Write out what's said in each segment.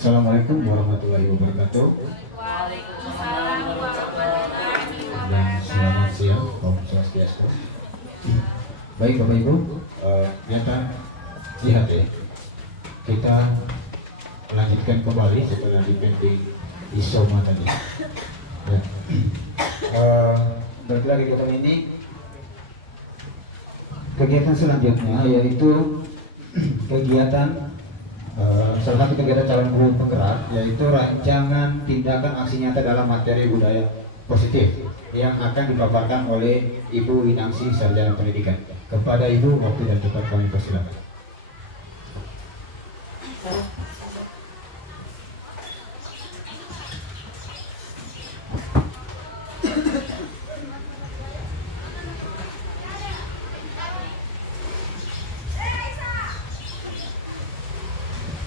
Assalamualaikum warahmatullahi wabarakatuh. Waalaikumsalam warahmatullahi Dan selamat wabarakatuh. siang, Om Swastiastu. Baik Bapak Ibu, ternyata lihat ya, kita lanjutkan kembali setelah dipending isoma tadi. Ya. Balik lagi kita ini kegiatan selanjutnya yaitu kegiatan salah satu kegiatan calon guru penggerak yaitu rancangan tindakan aksi nyata dalam materi budaya positif yang akan dipaparkan oleh Ibu Winangsi Sarjana Pendidikan. Kepada Ibu, waktu dan tempat kami persilakan.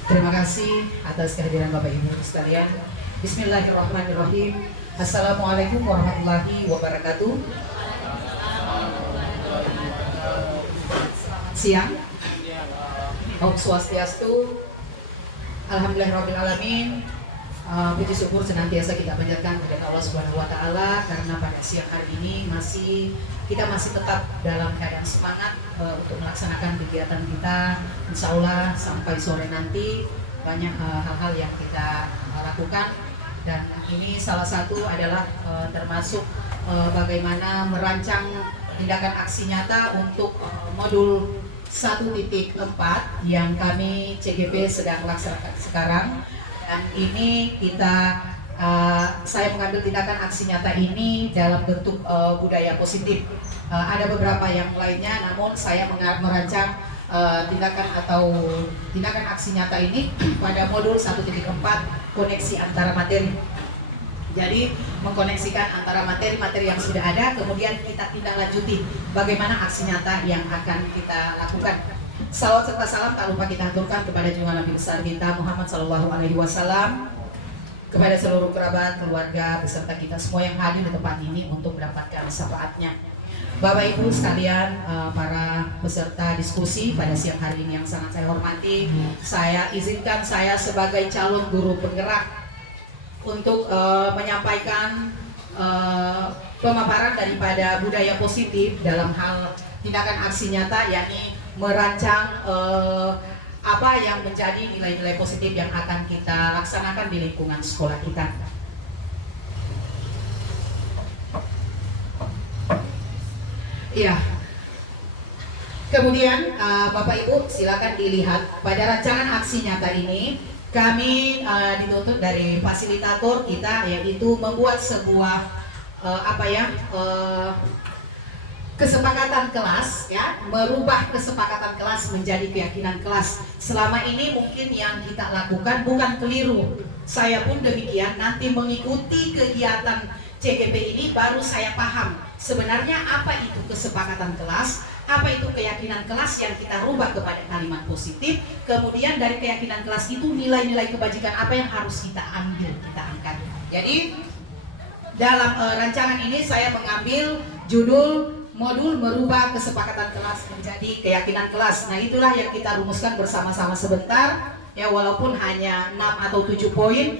Terima kasih atas kehadiran Bapak Ibu sekalian. Bismillahirrahmanirrahim. Assalamualaikum warahmatullahi wabarakatuh. Siang. Om Swastiastu. Alhamdulillahirabbil alamin. Puji syukur senantiasa kita panjatkan kepada Allah Subhanahu wa taala karena pada siang hari ini kita masih tetap dalam keadaan semangat untuk melaksanakan kegiatan kita. Insya Allah sampai sore nanti banyak hal-hal yang kita lakukan, dan ini salah satu adalah termasuk bagaimana merancang tindakan aksi nyata untuk modul 1.4 yang kami CGP sedang laksanakan sekarang. Dan ini saya mengambil tindakan aksi nyata ini dalam bentuk budaya positif. Ada beberapa yang lainnya, namun saya merancang tindakan aksi nyata ini pada modul 1.4 koneksi antara materi. Jadi mengkoneksikan antara materi-materi yang sudah ada, kemudian kita tindak lanjuti bagaimana aksi nyata yang akan kita lakukan. Salawat serta salam tak lupa kita aturkan kepada junjungan Nabi besar kita Muhammad SAW, kepada seluruh kerabat, keluarga, beserta kita semua yang hadir di tempat ini untuk mendapatkan syafaatnya. Bapak Ibu sekalian, para peserta diskusi pada siang hari ini yang sangat saya hormati, saya izinkan saya sebagai calon guru penggerak untuk menyampaikan pemaparan daripada budaya positif dalam hal tindakan aksi nyata, yakni merancang apa yang menjadi nilai-nilai positif yang akan kita laksanakan di lingkungan sekolah kita. Iya. Kemudian Bapak Ibu silakan dilihat pada rancangan aksi nyata ini kami dituntut dari fasilitator kita, yaitu membuat sebuah kesepakatan kelas, ya, merubah kesepakatan kelas menjadi keyakinan kelas. Selama ini mungkin yang kita lakukan bukan keliru, saya pun demikian. Nanti mengikuti kegiatan CGP ini baru saya paham sebenarnya apa itu kesepakatan kelas, apa itu keyakinan kelas yang kita rubah kepada kalimat positif. Kemudian dari keyakinan kelas itu nilai-nilai kebajikan apa yang harus kita ambil, kita angkat. Jadi dalam rancangan ini saya mengambil judul modul merubah kesepakatan kelas menjadi keyakinan kelas. Nah, itulah yang kita rumuskan bersama-sama sebentar, ya, walaupun hanya 6 atau 7 poin,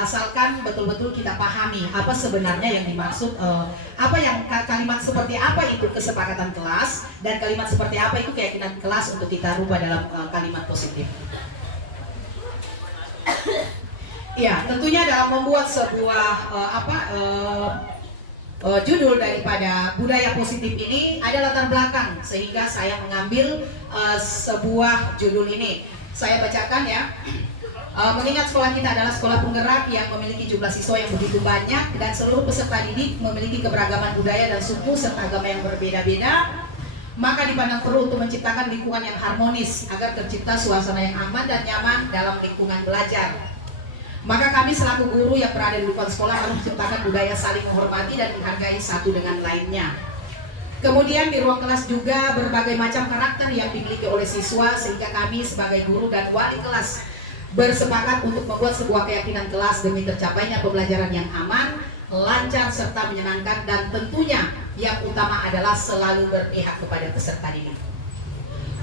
asalkan betul-betul kita pahami apa sebenarnya yang dimaksud, kalimat seperti apa itu kesepakatan kelas, dan kalimat seperti apa itu keyakinan kelas untuk kita rubah dalam kalimat positif. Ya, tentunya dalam membuat sebuah judul daripada budaya positif ini ada latar belakang, sehingga saya mengambil sebuah judul ini. Saya bacakan, ya. Mengingat sekolah kita adalah sekolah penggerak yang memiliki jumlah siswa yang begitu banyak dan seluruh peserta didik memiliki keberagaman budaya dan suku serta agama yang berbeda-beda, maka dipandang perlu untuk menciptakan lingkungan yang harmonis agar tercipta suasana yang aman dan nyaman dalam lingkungan belajar. Maka kami selaku guru yang berada di lingkungan sekolah harus menciptakan budaya saling menghormati dan menghargai satu dengan lainnya. Kemudian di ruang kelas juga berbagai macam karakter yang dimiliki oleh siswa, sehingga kami sebagai guru dan wali kelas bersepakat untuk membuat sebuah keyakinan kelas demi tercapainya pembelajaran yang aman, lancar, serta menyenangkan, dan tentunya yang utama adalah selalu berpihak kepada peserta didik.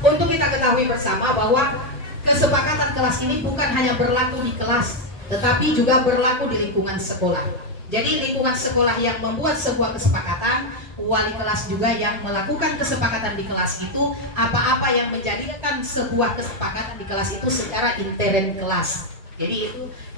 Untuk kita ketahui bersama bahwa kesepakatan kelas ini bukan hanya berlaku di kelas, tetapi juga berlaku di lingkungan sekolah. Jadi lingkungan sekolah yang membuat sebuah kesepakatan, wali kelas juga yang melakukan kesepakatan di kelas itu, apa-apa yang menjadikan sebuah kesepakatan di kelas itu secara intern kelas.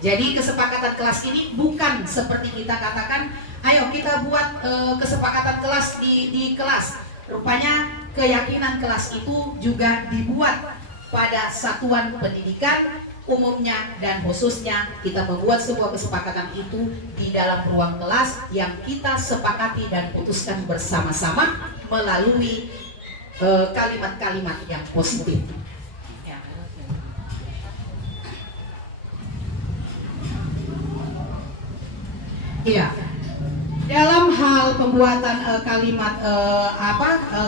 Jadi kesepakatan kelas ini bukan seperti kita katakan, ayo kita buat kesepakatan kelas di kelas. Rupanya keyakinan kelas itu juga dibuat pada satuan pendidikan umumnya dan khususnya kita membuat sebuah kesepakatan itu di dalam ruang kelas yang kita sepakati dan putuskan bersama-sama melalui kalimat-kalimat yang positif. Iya. Dalam hal pembuatan kalimat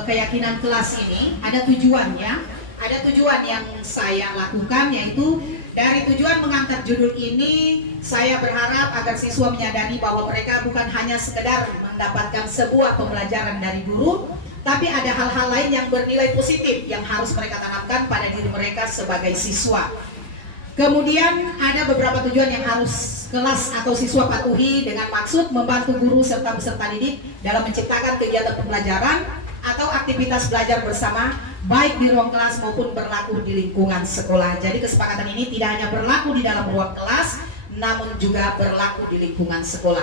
keyakinan kelas ini ada tujuannya. Ada tujuan yang saya lakukan, yaitu dari tujuan mengangkat judul ini, saya berharap agar siswa menyadari bahwa mereka bukan hanya sekedar mendapatkan sebuah pembelajaran dari guru, tapi ada hal-hal lain yang bernilai positif yang harus mereka tanamkan pada diri mereka sebagai siswa. Kemudian ada beberapa tujuan yang harus kelas atau siswa patuhi dengan maksud membantu guru serta peserta didik dalam menciptakan kegiatan pembelajaran atau aktivitas belajar bersama, baik di ruang kelas maupun berlaku di lingkungan sekolah. Jadi kesepakatan ini tidak hanya berlaku di dalam ruang kelas, namun juga berlaku di lingkungan sekolah.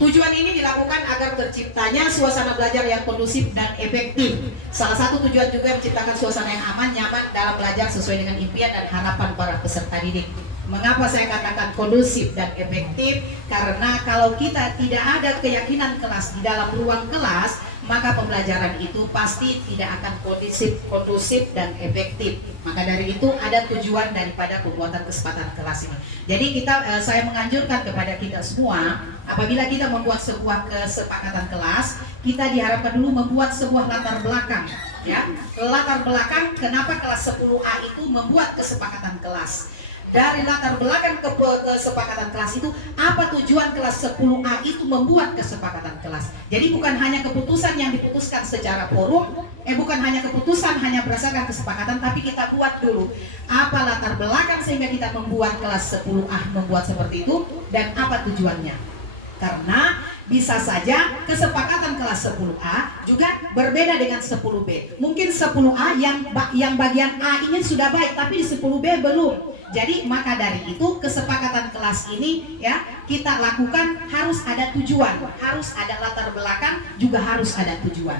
Tujuan ini dilakukan agar terciptanya suasana belajar yang kondusif dan efektif. Salah satu tujuan juga menciptakan suasana yang aman, nyaman dalam belajar sesuai dengan impian dan harapan para peserta didik. Mengapa saya katakan kondusif dan efektif? Karena kalau kita tidak ada keyakinan kelas di dalam ruang kelas, maka pembelajaran itu pasti tidak akan kondusif dan efektif. Maka dari itu ada tujuan daripada pembuatan kesepakatan kelas ini. Jadi saya menganjurkan kepada kita semua, apabila kita membuat sebuah kesepakatan kelas, kita diharapkan dulu membuat sebuah latar belakang. Ya, latar belakang kenapa kelas 10A itu membuat kesepakatan kelas. Dari latar belakang kesepakatan kelas itu, apa tujuan kelas 10A itu membuat kesepakatan kelas. Jadi bukan hanya keputusan yang diputuskan secara forum, bukan hanya keputusan hanya berdasarkan kesepakatan, tapi kita buat dulu apa latar belakang sehingga kita membuat kelas 10A membuat seperti itu, dan apa tujuannya. Karena bisa saja kesepakatan kelas 10A juga berbeda dengan 10B. Mungkin 10A yang bagian A ini sudah baik, tapi di 10B belum. Jadi maka dari itu kesepakatan kelas ini ya kita lakukan harus ada tujuan, harus ada latar belakang, juga harus ada tujuan.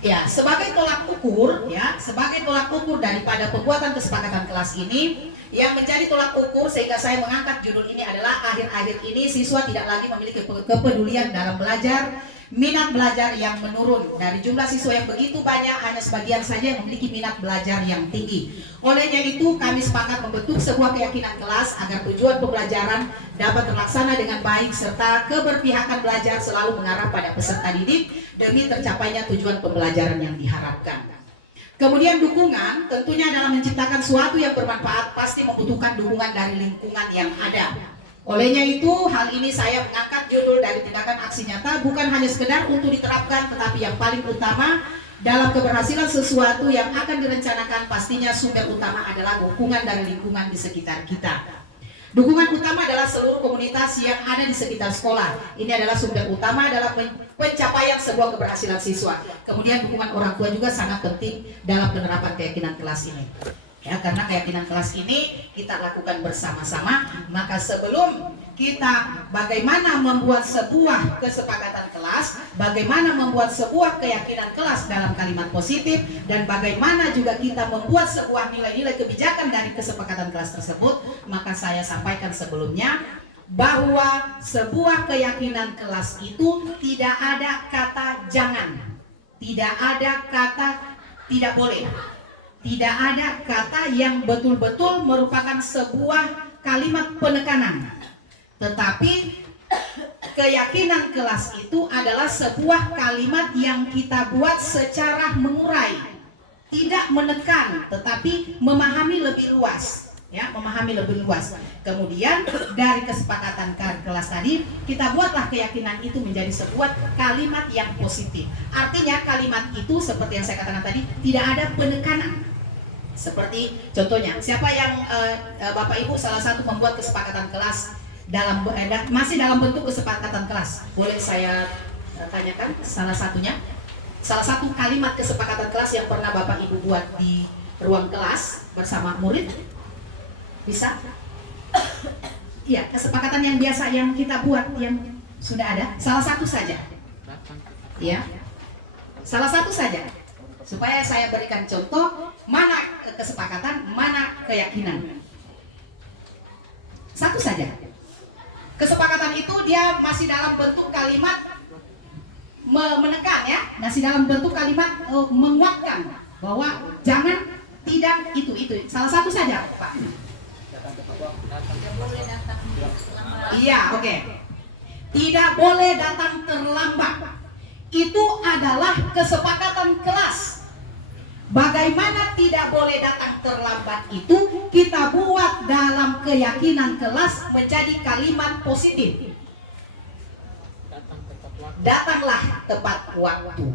Ya, sebagai tolak ukur daripada pembuatan kesepakatan kelas ini, yang menjadi tolak ukur sehingga saya mengangkat judul ini adalah akhir-akhir ini siswa tidak lagi memiliki kepedulian dalam belajar, minat belajar yang menurun. Dari jumlah siswa yang begitu banyak, hanya sebagian saja yang memiliki minat belajar yang tinggi. Olehnya itu kami sepakat membentuk sebuah keyakinan kelas agar tujuan pembelajaran dapat terlaksana dengan baik serta keberpihakan belajar selalu mengarah pada peserta didik demi tercapainya tujuan pembelajaran yang diharapkan. Kemudian dukungan tentunya dalam menciptakan suatu yang bermanfaat pasti membutuhkan dukungan dari lingkungan yang ada. Olehnya itu, hal ini saya mengangkat judul dari tindakan aksi nyata bukan hanya sekedar untuk diterapkan, tetapi yang paling utama dalam keberhasilan sesuatu yang akan direncanakan pastinya sumber utama adalah dukungan dari lingkungan di sekitar kita. Dukungan utama adalah seluruh komunitas yang ada di sekitar sekolah. Ini adalah sumber utama dalam pencapaian sebuah keberhasilan siswa. Kemudian dukungan orang tua juga sangat penting dalam penerapan keyakinan kelas ini. Ya, karena keyakinan kelas ini kita lakukan bersama-sama, maka sebelum kita bagaimana membuat sebuah kesepakatan kelas, bagaimana membuat sebuah keyakinan kelas dalam kalimat positif, dan bagaimana juga kita membuat sebuah nilai-nilai kebijakan dari kesepakatan kelas tersebut, maka saya sampaikan sebelumnya bahwa sebuah keyakinan kelas itu tidak ada kata jangan, tidak ada kata tidak boleh. Tidak ada kata yang betul-betul merupakan sebuah kalimat penekanan. Tetapi keyakinan kelas itu adalah sebuah kalimat yang kita buat secara mengurai. Tidak menekan, tetapi memahami lebih luas. ya, memahami lebih luas. Kemudian dari kesepakatan kelas tadi kita buatlah keyakinan itu menjadi sebuah kalimat yang positif. Artinya kalimat itu seperti yang saya katakan tadi tidak ada penekanan. Seperti contohnya, siapa yang Bapak Ibu salah satu membuat kesepakatan kelas masih dalam bentuk kesepakatan kelas? Boleh saya tanyakan salah satunya? Salah satu kalimat kesepakatan kelas yang pernah Bapak Ibu buat di ruang kelas bersama murid? Bisa? Iya, kesepakatan yang biasa yang kita buat yang sudah ada, salah satu saja. Ya. Salah satu saja. Supaya saya berikan contoh mana kesepakatan, mana keyakinan. Satu saja. Kesepakatan itu dia masih dalam bentuk kalimat menekan ya, masih dalam bentuk kalimat menguatkan bahwa jangan, tidak, itu salah satu saja, Pak. Iya, oke. Tidak boleh datang terlambat. Itu adalah kesepakatan kelas. Bagaimana tidak boleh datang terlambat itu kita buat dalam keyakinan kelas menjadi kalimat positif. Datanglah tepat waktu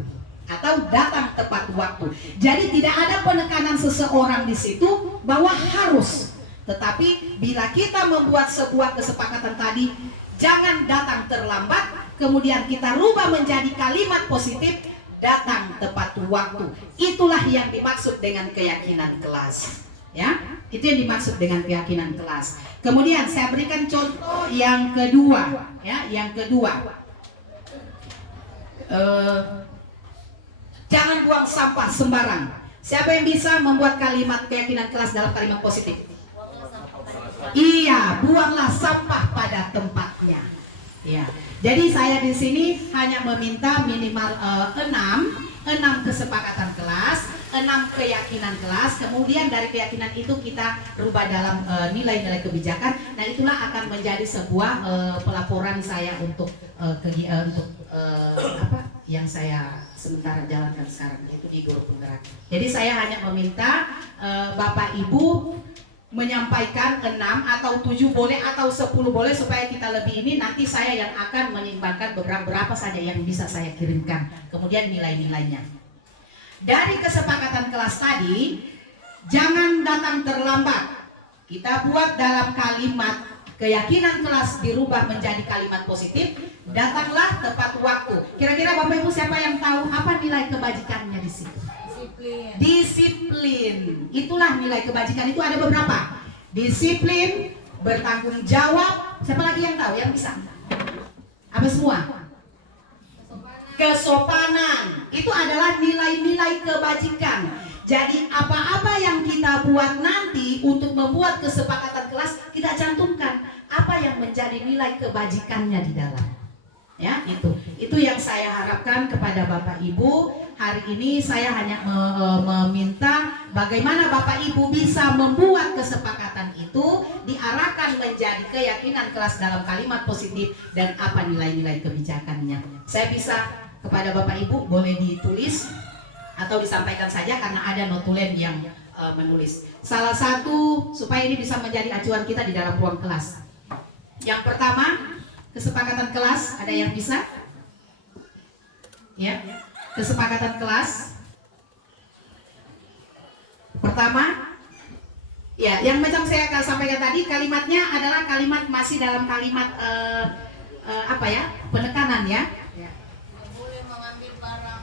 atau datang tepat waktu. Jadi tidak ada penekanan seseorang di situ bahwa harus. Tetapi bila kita membuat sebuah kesepakatan tadi, jangan datang terlambat, kemudian kita rubah menjadi kalimat positif, datang tepat waktu. Itulah yang dimaksud dengan keyakinan kelas. Ya, itu yang dimaksud dengan keyakinan kelas. Kemudian saya berikan contoh yang kedua. Ya, yang kedua. Jangan buang sampah sembarang. Siapa yang bisa membuat kalimat keyakinan kelas dalam kalimat positif? Iya, buanglah sampah pada tempatnya. Ya. Jadi saya di sini hanya meminta minimal 6 kesepakatan kelas, 6 keyakinan kelas. Kemudian dari keyakinan itu kita rubah dalam nilai-nilai kebijakan. Nah, itulah akan menjadi sebuah pelaporan saya untuk apa yang saya sementara jalankan sekarang, yaitu di Guru Penggerak. Jadi saya hanya meminta Bapak Ibu menyampaikan 6 atau 7 boleh atau 10 boleh, supaya kita lebih ini nanti saya yang akan menyimpangkan berapa saja yang bisa saya kirimkan, kemudian nilai-nilainya. Dari kesepakatan kelas tadi, jangan datang terlambat. Kita buat dalam kalimat keyakinan kelas dirubah menjadi kalimat positif, datanglah tepat waktu. Kira-kira Bapak Ibu siapa yang tahu apa nilai kebajikannya di situ? Disiplin. Itulah nilai kebajikan, itu ada beberapa. Disiplin, bertanggung jawab. Siapa lagi yang tahu, yang bisa? Apa semua? Kesopanan. Itu adalah nilai-nilai kebajikan. Jadi apa-apa yang kita buat nanti untuk membuat kesepakatan kelas, kita cantumkan apa yang menjadi nilai kebajikannya di dalam. Ya, itu yang saya harapkan kepada Bapak Ibu. Hari ini saya hanya meminta bagaimana Bapak Ibu bisa membuat kesepakatan itu diarahkan menjadi keyakinan kelas dalam kalimat positif dan apa nilai-nilai kebijakannya. Saya bisa kepada Bapak Ibu boleh ditulis atau disampaikan saja karena ada notulen yang menulis. Salah satu supaya ini bisa menjadi acuan kita di dalam ruang kelas. Yang pertama, kesepakatan kelas, ada yang bisa? Ya, kesepakatan kelas. Pertama, ya, yang macam saya akan sampaikan tadi, kalimatnya adalah kalimat masih dalam kalimat apa ya, penekanan ya. Boleh mengambil barang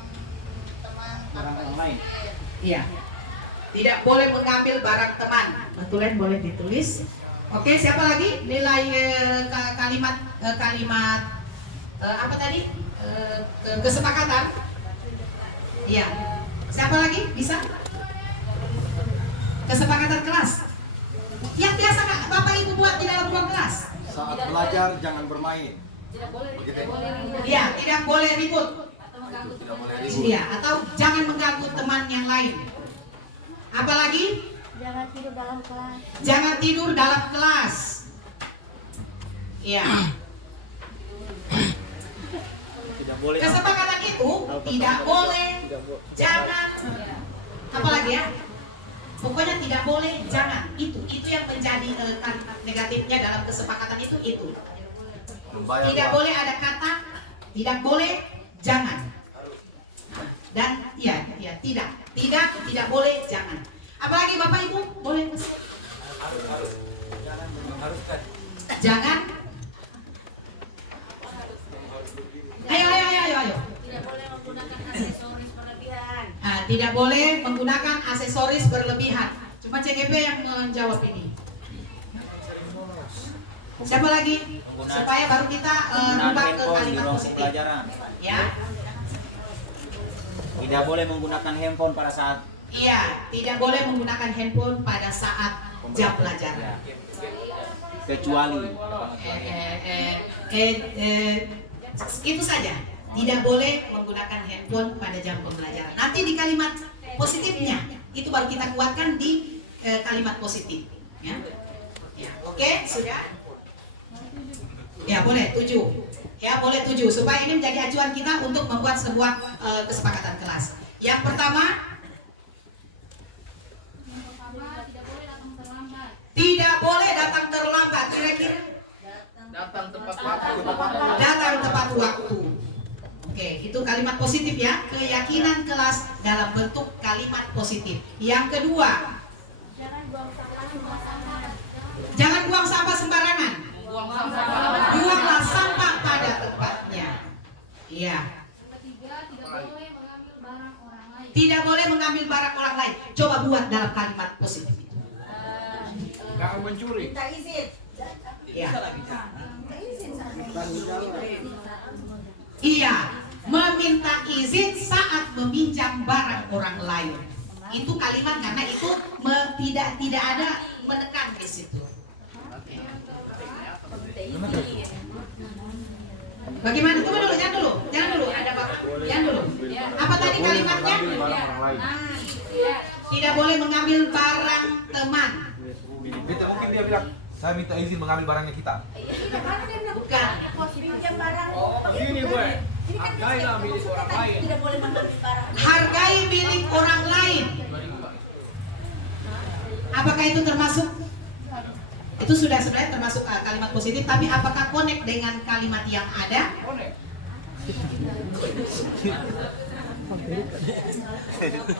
teman Orang lain. Iya. Tidak boleh mengambil barang teman. Betulan boleh ditulis. Oke, siapa lagi? Nilai kalimat apa tadi? Kesepakatan. Iya. Siapa lagi? Bisa? Kesepakatan kelas. Yang biasa Bapak Ibu buat di dalam ruang kelas. Saat belajar jangan bermain. tidak boleh Iya, tidak boleh ribut. atau mengganggu Tidak boleh teman. ribut. Iya, atau jangan mengganggu teman yang lain. Apalagi? Jangan tidur dalam kelas. Jangan tidur dalam kelas. Iya. Tidak boleh. Kesepakatan itu tidak boleh, jangan, apalagi ya? Pokoknya tidak boleh, jangan. Itu yang menjadi kalimat negatifnya dalam kesepakatan itu. Tidak boleh ada kata, tidak boleh, jangan. Dan tidak boleh, jangan. Apalagi Bapak Ibu, boleh Mas? Jangan. Ayo. Tidak boleh menggunakan aksesoris berlebihan. Tidak boleh menggunakan aksesoris berlebihan. Cuma CGP yang menjawab ini. Siapa lagi? Supaya baru kita rubah ke kalimat positif. Pelajaran. Ya. Tidak boleh menggunakan handphone pada saat Iya, tidak boleh menggunakan handphone pada saat jam pelajaran. kecuali Itu saja. Tidak boleh menggunakan handphone pada jam pembelajaran. Nanti di kalimat positifnya itu baru kita kuatkan di kalimat positif. Ya, oke, sudah. Ya boleh 7. Ya boleh 7 supaya ini menjadi acuan kita untuk membuat sebuah kesepakatan kelas. Yang pertama, tidak boleh datang terlambat. Kira-kira Datang tepat waktu. datang tepat waktu. Oke, itu kalimat positif ya. Keyakinan kelas dalam bentuk kalimat positif. Yang kedua, jangan buang sampah sembarangan. Buanglah sampah pada tempatnya. Iya. Tidak boleh mengambil barang orang lain. Coba buat dalam kalimat positif itu. Gak mencuri. Minta izin. Iya. Minta izin sama Iya, meminta izin saat meminjam barang orang lain. Itu kalimat karena itu tidak ada menekan di situ. Bagaimana? Tunggu dulu, jangan dulu. Ada bapak, jangan dulu. Apa tadi kalimatnya? Tidak boleh mengambil barang teman. Mungkin dia bilang, saya minta izin mengambil barangnya kita. Bukan. pinjam barang. Gini gue. Ini kan Hargailah milik orang lain. tidak boleh mengambil barang. Hargai milik orang lain. Apakah itu termasuk? Itu sudah sebenarnya termasuk kalimat positif, tapi apakah connect dengan kalimat yang ada?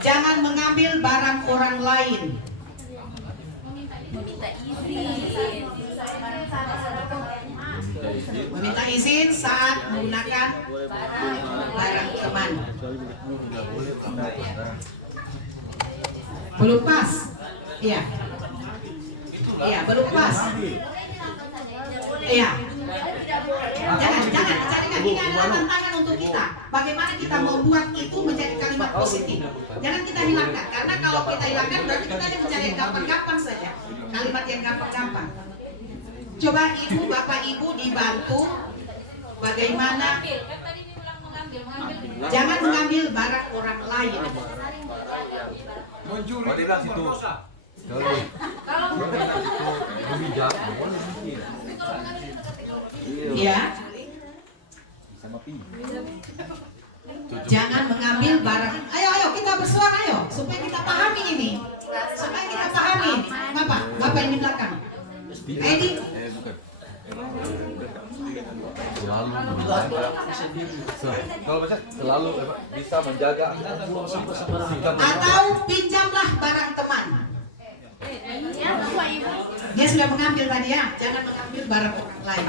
Jangan mengambil barang orang lain. Meminta izin. Meminta izin saat menggunakan barang teman. Belum pas. Iya. Iya, belum pas. Iya. Jangan carikan, ini adalah tantangan untuk kita. Bagaimana kita membuat itu menjadi kalimat positif. Jangan kita hilangkan, karena kalau kita hilangkan berarti kita hanya mencari yang gampang-gampang saja. Kalimat yang gampang-gampang. Coba ibu, bapak ibu dibantu bagaimana jangan mengambil barang orang lain. Mencuri. Dia bilang situ. Kalau memijat, boleh mungkin. Ya. Jangan mengambil barang. Ayo kita bersuara ayo supaya kita pahami ini. Supaya kita pahami. Bapak yang di belakang. Edi. Selalu kalau baca selalu bisa menjaga sikap Atau pinjamlah barang teman. Dia sudah mengambil tadi ya. Jangan mengambil barang orang lain.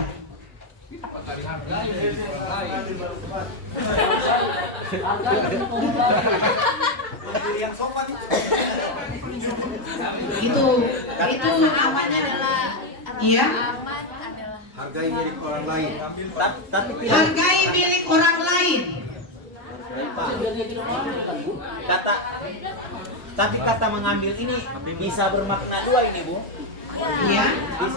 Itu namanya adalah iya. Hargai milik orang lain. tapi tidak Hargai milik orang lain. kata mengambil ini bisa bermakna dua ini Bu. Iya.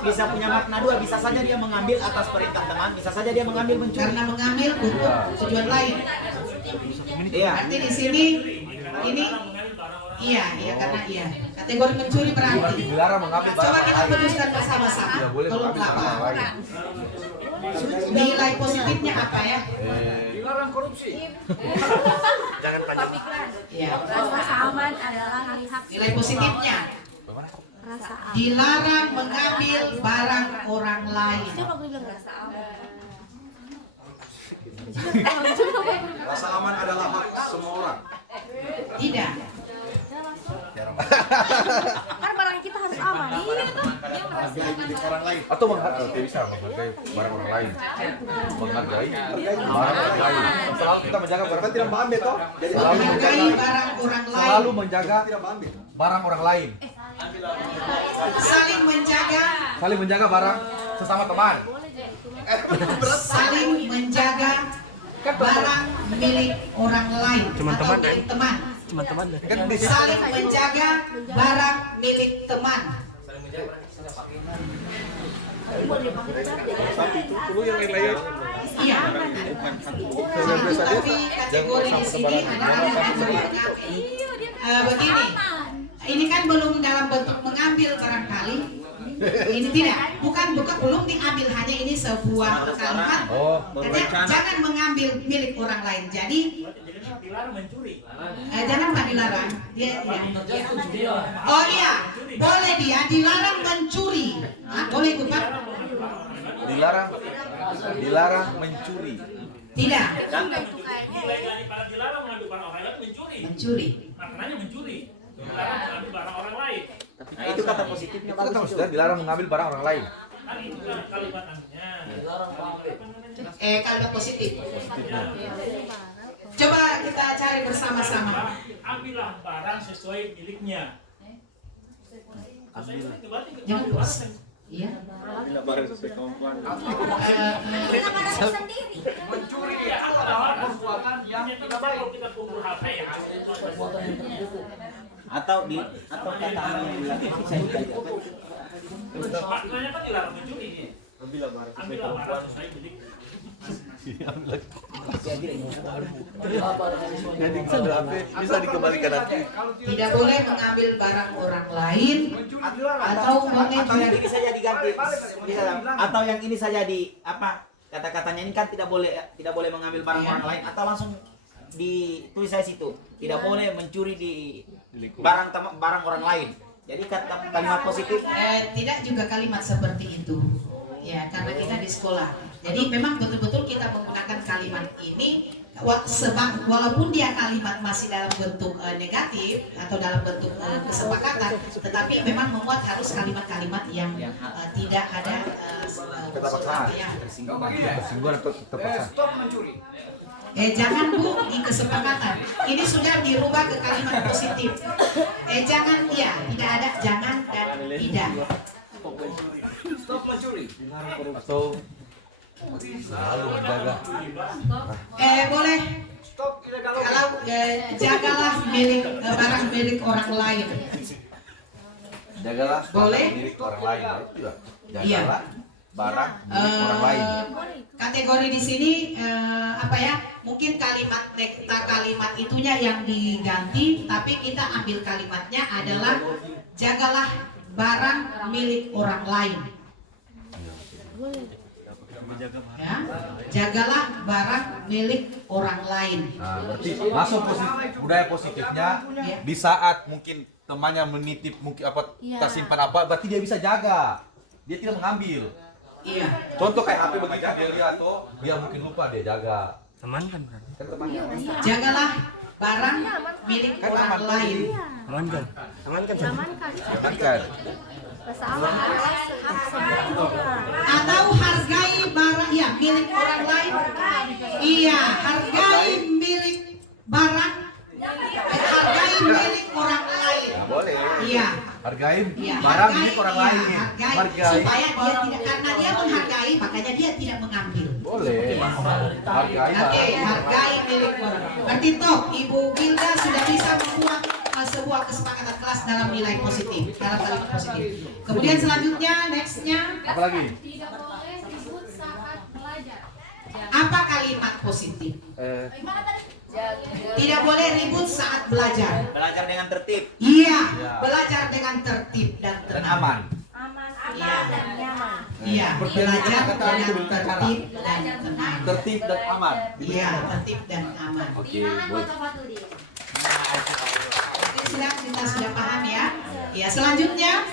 Bisa punya makna dua, bisa saja dia mengambil atas perintah teman, bisa saja dia mengambil mencuri. Karena mengambil untuk tujuan lain. Iya. Berarti di sini ini iya karena iya. Kategori mencuri berarti. dilarang mengambil barang Coba kita orang lain. putuskan bersama-sama. Tidak boleh Tolong mengambil barang orang Bapak. lain. Nilai positifnya apa ya? Dilarang korupsi. Jangan panjang. Ya. Rasa aman adalah hak Nilai positifnya rasa aman. dilarang mengambil barang orang lain. Coba gue bilang rasa aman. Rasa aman adalah hak semua orang. Tidak. Kan barang kita harus aman. Iya tuh. Dia merasa Orang lain. Atau bisa menghargai barang orang lain. Menghargai barang orang lain. Selalu kita menjaga barang kan tidak mengambil toh. Jadi Menghargai barang orang lain. selalu menjaga barang orang lain. Saling menjaga. Saling menjaga barang sesama teman. Saling menjaga barang milik orang lain atau milik teman. Kan bisa. Saling menjaga barang milik teman. Iya. Tapi kategori di sini anak-anak mengambil. Begini, ini kan belum dalam bentuk mengambil barangkali. Ini tidak, belum diambil, hanya ini sebuah kalimat. Jangan mengambil milik orang lain. Jadi dilarang mencuri. jangan Pak dilarang. Dia. Oh iya, boleh dia dilarang mencuri. Boleh ikut Pak? Dilarang mencuri. Tidak. Para dilarang mengambil barang orang lain mencuri. Mencuri. Maknanya mencuri. Dilarang mengambil barang orang lain. Nah, itu kata positifnya Itu kata bagus. maksudnya dilarang mengambil barang orang lain. Kan itu kan kalimatnya. Kalimat positif. Coba kita cari bersama-sama. Ambillah barang sesuai miliknya. Jangan lupa. Iya. sendiri. Mencuri adalah perbuatan yang tidak baik. Kalau kita kumpul HP ya. Atau kata yang bilang Maknanya kan dilarang mencuri. Ambillah barang sesuai milik. Bisa dikembalikan nanti. Tidak boleh mengambil barang orang lain atau atau yang ini mengejar. saja diganti. Atau yang ini saja di apa? Kata-katanya ini kan tidak boleh mengambil barang orang lain atau langsung ditulis saya situ. Tidak boleh mencuri di barang orang lain. Jadi kalimat positif Tidak juga kalimat seperti itu. Ya, karena kita di sekolah. Jadi memang betul-betul kita menggunakan kalimat ini walaupun dia kalimat masih dalam bentuk negatif atau dalam bentuk kesepakatan, tetapi memang memuat harus kalimat-kalimat yang tidak ada Keterpaksaan. Tersinggungan atau terpaksa. Stop mencuri. Jangan Bu, di kesepakatan. Ini sudah dirubah ke kalimat positif. Jangan ya, tidak ada jangan dan tidak. Stop mencuri. Atau selalu menjaga. Boleh Stop illegal. kalau jagalah barang milik orang lain. Jagalah Boleh? barang milik orang lain. Tidak. Iya. Jagalah barang milik orang lain. Kategori di sini apa ya? Mungkin kalimat itunya yang diganti, tapi kita ambil kalimatnya adalah jagalah barang milik orang lain. Ya, jagalah barang milik orang lain. Nah, berarti masuk budaya positifnya di saat mungkin temannya menitip mungkin apa tas simpan apa, berarti dia bisa jaga. Dia tidak mengambil. Iya. Contoh kayak HP begitu dia tuh, dia mungkin lupa dia jaga. teman kan berarti. Kan temannya. Jagalah barang milik orang lain. Aman kan? Kan. Rasa aman adalah hak semua. Atau hargai barang ya milik orang lain. Iya, hargai milik barang. Hargai milik orang lain. Nah, boleh. Iya. Hargai Iya, barang hargai, milik orang iya, lain. hargai. Supaya dia tidak, karena dia menghargai, makanya dia tidak mengambil. Boleh. Hargai Oke, barang. hargai milik orang. Berarti toh Ibu Gilda sudah bisa membuat sebuah kesepakatan kelas dalam nilai positif, dalam kalimat positif. Kemudian selanjutnya, nextnya, Apa lagi? Tidak boleh ribut saat belajar. apa kalimat positif? Tidak boleh ribut saat belajar. Belajar dengan tertib. Iya, Ya. belajar dengan tertib dan Dan tenang. aman. Aman, Iya. dan nyaman. Iya, belajar dengan tertib dan tenang. Tertib dan aman. Iya, tertib dan aman. Oke, boleh. Oke, kita sudah paham ya. Ya, selanjutnya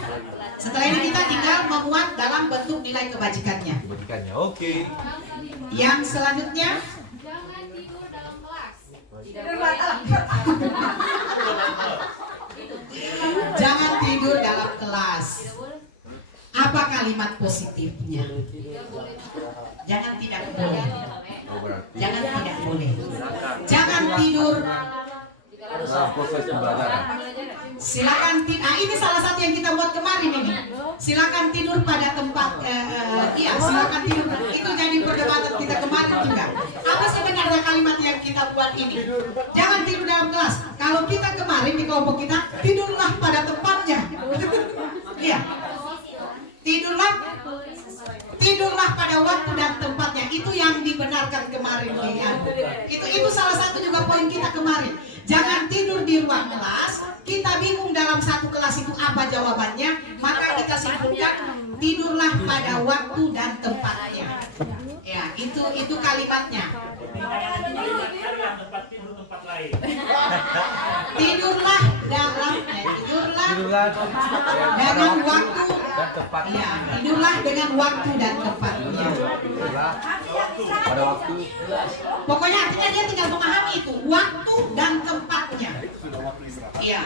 setelah ini kita tinggal memuat dalam bentuk nilai kebajikannya. Kebajikannya, oke. Yang selanjutnya, Jangan tidur dalam kelas. jangan tidur dalam kelas. Apa kalimat positifnya? Jangan tidak boleh. Oh, berarti Jangan tidak boleh. Jangan tidur. dalam proses pembelajaran. Silakan ini salah satu yang kita buat kemarin ini. Silakan tidur pada tempat iya, silakan tidur. Itu jadi perdebatan kita kemarin juga. Apa sebenarnya kalimat yang kita buat ini? Jangan tidur dalam kelas. Kalau kita kemarin di kelompok kita, tidurlah pada tempatnya. Iya. Tidurlah pada waktu dan tempatnya. Itu yang dibenarkan kemarin di itu salah satu juga poin kita kemarin. Jangan tidur di ruang kelas. Kita bingung dalam satu kelas itu apa jawabannya, maka kita simpulkan tidurlah pada waktu dan tempatnya. Ya, itu kalimatnya. Tidurlah dengan waktu Dan tepat. ya, tidurlah dengan waktu dan tempatnya. Pada waktu. Pokoknya artinya dia tinggal memahami itu waktu dan tempatnya. Iya.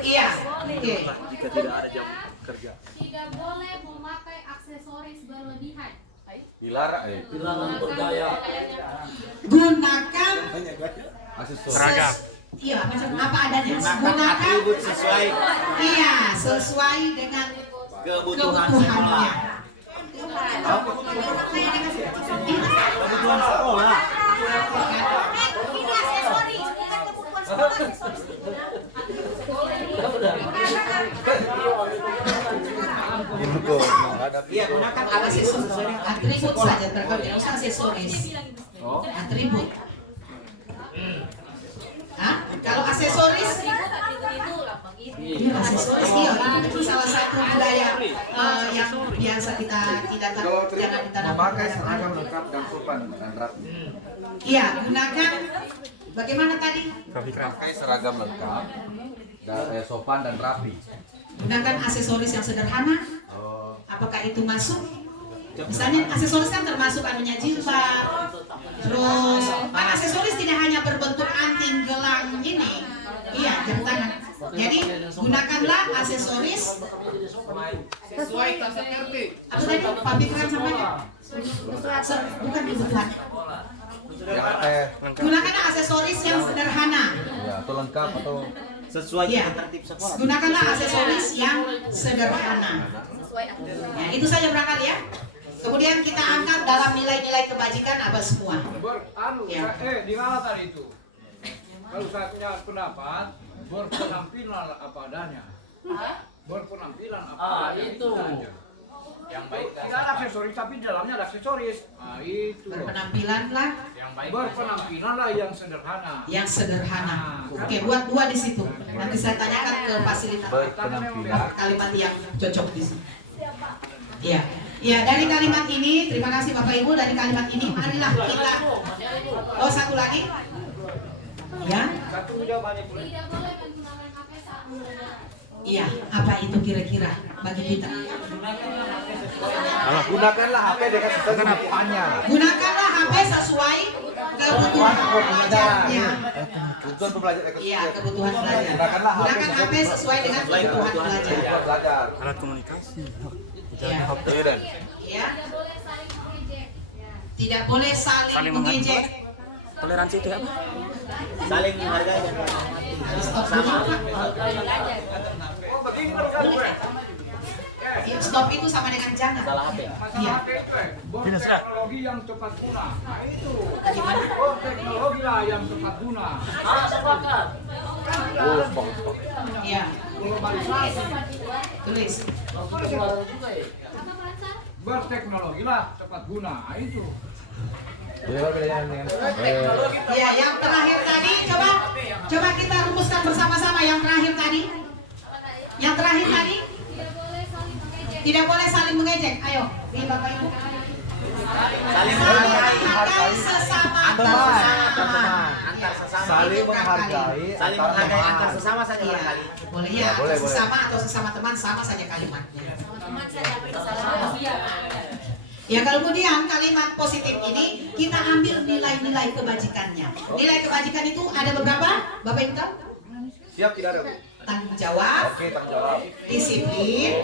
Iya. Oke. Tidak boleh memakai aksesoris berlebihan. Dilarang. Gunakan Aksesoris. iya macam apa adanya. Gunakan atribut sesuai Iya, sesuai dengan kebutuhan kebutuhannya. sekolah. Kebutuhan sekolah. Ini aksesoris, bukan kebutuhan sekolah aksesoris. Iya, gunakan aksesoris sesuai dengan Atribut saja terkait tidak usah aksesoris. Atribut. Hah? Kalau aksesoris iya, aksesoris iya, itu salah satu budaya yang biasa kita tidak jangan ditanam. Memakai seragam lengkap dan sopan dan rapi. Iya, gunakan bagaimana tadi? Pakai seragam lengkap dan sopan dan rapi. Gunakan aksesoris yang sederhana. Apakah itu masuk? Misalnya aksesoris kan termasuk anunya jilbab. Terus kan aksesoris tidak hanya berbentuk anting, gelang ini. Iya, jam tangan. Jadi gunakanlah aksesoris Sesuai kelas RT. apa tadi? Pak Fikran sampaikan. Bukan kebutuhan. Gunakanlah aksesoris yang sederhana. Ya, atau lengkap atau sesuai Iya. dengan tertib sekolah. Gunakanlah aksesoris yang sederhana. Ya, itu saja barangkali ya. Kemudian kita angkat dalam nilai-nilai kebajikan apa semua. Ya. Di mana tadi itu? Kalau saya punya pendapat, berpenampilan apa adanya. Berpenampilan apa adanya. Itu saja. yang baik dan Tidak ada aksesoris, tapi di dalamnya ada aksesoris. Nah, itu. Berpenampilanlah yang baik. Berpenampilanlah yang sederhana. yang sederhana. Oke, buat dua di situ. Nanti saya tanyakan ke fasilitator Berpenampilan. kalimat yang cocok di sini. Iya. Ya, dari kalimat ini, terima kasih Bapak Ibu, dari kalimat ini marilah kita. Oh, satu lagi. Ya. Satu jawabannya boleh. Tidak boleh menggunakan HP saat belajar. Iya, apa itu kira-kira bagi kita? Gunakanlah HP dengan sesuai kebutuhannya. Gunakanlah HP sesuai kebutuhan belajarnya. Kebutuhan pembelajar Iya, kebutuhan belajar. Gunakanlah Gunakan HP sesuai dengan kebutuhan belajar. belajar. Alat komunikasi. Iya. Dan Ya. Tidak boleh saling Tidak boleh saling Saling mengejek. Toleransi itu apa? Saling menghargai dan menghormati. Stop dulu, Pak. Oh, begini kalau kan gue. Ya, stop itu sama dengan jangan. Salah HP. Iya. Masalah HP itu berteknologi yang tepat guna. Nah, itu. Gimana? Berteknologi lah yang tepat guna. Iya. Globalisasi. Tulis. Berteknologi lah tepat guna. Nah, itu. Ya, yang terakhir tadi coba kita rumuskan bersama-sama yang terakhir tadi. Yang terakhir tadi Tidak boleh saling mengejek. Tidak boleh saling mengejek. Ayo, ini Bapak Ibu. Saling menghargai sesama teman. Antar sesama. Saling Itu kan menghargai. Saling menghargai antar sesama saja Iya, barangkali. boleh ya, boleh, atau sesama atau sesama teman sama saja kalimatnya. Ya kemudian kalimat positif ini kita ambil nilai-nilai kebajikannya. Nilai kebajikan itu ada beberapa, Bapak Ibu tahu? Siap, tidak ada. Tanggung jawab, Oke, tanggung jawab. disiplin,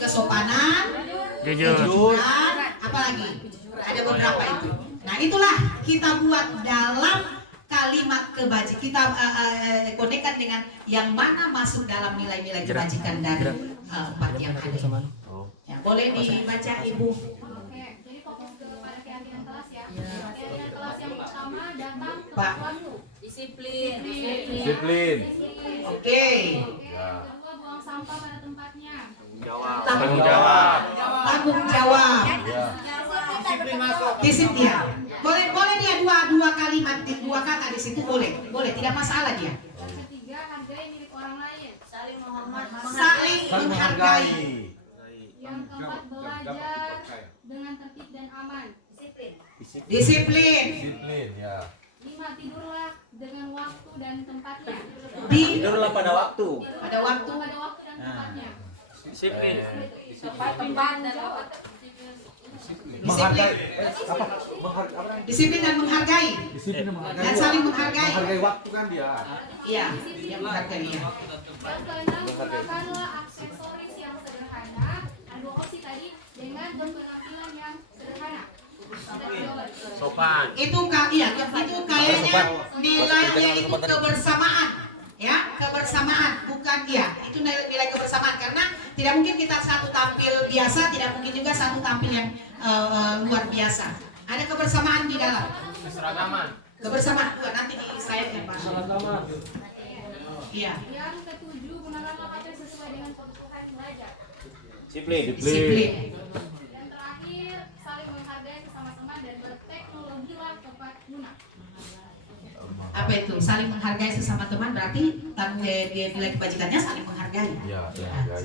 kesopanan, kejujuran, apalagi ada beberapa itu. Nah itulah kita buat dalam kalimat kebajikan, kita konekkan dengan yang mana masuk dalam nilai-nilai kebajikan dari empat yang ada. Ya, boleh dibaca Ibu. Oke, jadi fokus kepada keyakinan kelas ya. Keyakinan kelas yang pertama datang Pak. tepat waktu. Disiplin. Disiplin. Oke. Yang kedua buang sampah pada tempatnya. Tanggung jawab. Tanggung jawab. Disiplin ya. Boleh dia dua kalimat, dua kata di situ boleh, tidak masalah dia. Yang ketiga hargai milik orang lain. Saling menghormati. Saling menghargai. Yang keempat belajar dengan tertib dan aman. Disiplin. Disiplin, ya. 5 tidurlah dengan waktu dan tempatnya. Tidurlah pada waktu. Pada waktu. Pada waktu dan tempatnya. Tepat tempat dan waktu. Menghargai. Disiplin. Disiplin dan menghargai. Disiplin dan menghargai. Dan saling menghargai. Menghargai waktu kan dia. Iya, dia menghargai ya. Yang keenam, gunakanlah aksesoris yang sederhana. Ada dua opsi tadi dengan penampilan yang sederhana. Itu kayaknya nilainya itu kebersamaan. Ya, kebersamaan bukan dia. Itu nilai kebersamaan karena tidak mungkin kita satu tampil biasa, tidak mungkin juga satu tampil yang luar biasa. Ada kebersamaan di dalam. Kebersamaan bukan nanti di saya ya Pak. Iya. Yang ketujuh, gunakanlah HP sesuai dengan kebutuhan belajar. Disiplin. Dan terakhir, saling menghargai sesama teman dan berteknologilah tepat guna. Apa itu? Saling menghargai sesama teman berarti dia nilai kebajikannya saling menghargai. Iya, iya, iya.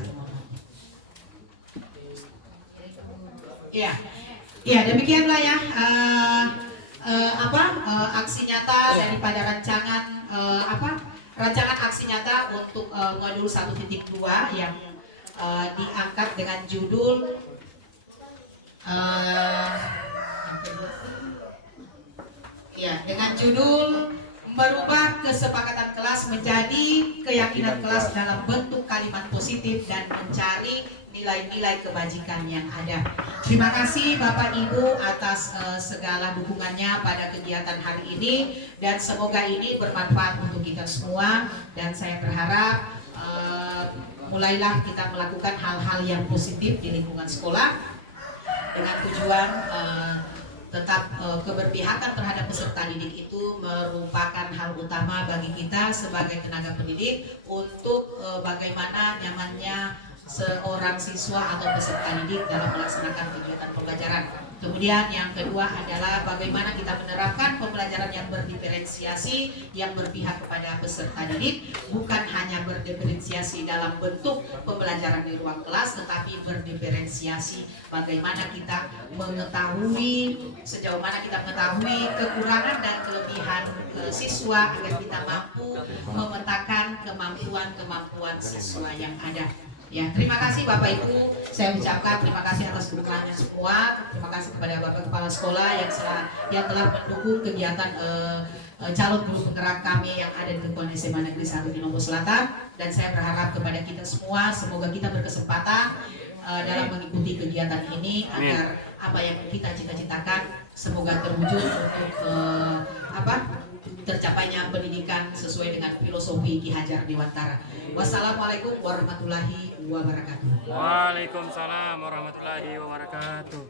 Iya. Ya, demikianlah ya aksi nyata daripada rancangan rancangan aksi nyata untuk modul 1.2 yang diangkat dengan judul merubah kesepakatan kelas menjadi keyakinan kelas dalam bentuk kalimat positif dan mencari nilai-nilai kebajikan yang ada. Terima kasih Bapak Ibu atas segala dukungannya pada kegiatan hari ini dan semoga ini bermanfaat untuk kita semua dan saya berharap mulailah kita melakukan hal-hal yang positif di lingkungan sekolah dengan tujuan tetap keberpihakan terhadap peserta didik itu merupakan hal utama bagi kita sebagai tenaga pendidik untuk bagaimana nyamannya seorang siswa atau peserta didik dalam melaksanakan kegiatan pembelajaran. Kemudian yang kedua adalah bagaimana kita menerapkan pembelajaran yang berdiferensiasi, yang berpihak kepada peserta didik, bukan hanya berdiferensiasi dalam bentuk pembelajaran di ruang kelas, tetapi berdiferensiasi bagaimana kita mengetahui, sejauh mana kita mengetahui kekurangan dan kelebihan siswa agar kita mampu memetakan kemampuan siswa yang ada. Ya, terima kasih Bapak Ibu. Saya ucapkan terima kasih atas dukungannya semua. Terima kasih kepada Bapak Kepala Sekolah yang telah mendukung kegiatan calon guru penggerak kami yang ada di lingkungan SMA Negeri 1 di Lombok Selatan. Dan saya berharap kepada kita semua, semoga kita berkesempatan dalam mengikuti kegiatan ini agar apa yang kita cita-citakan semoga terwujud untuk tercapainya pendidikan sesuai dengan filosofi Ki Hajar Dewantara. Wassalamualaikum warahmatullahi wabarakatuh. Waalaikumsalam warahmatullahi wabarakatuh.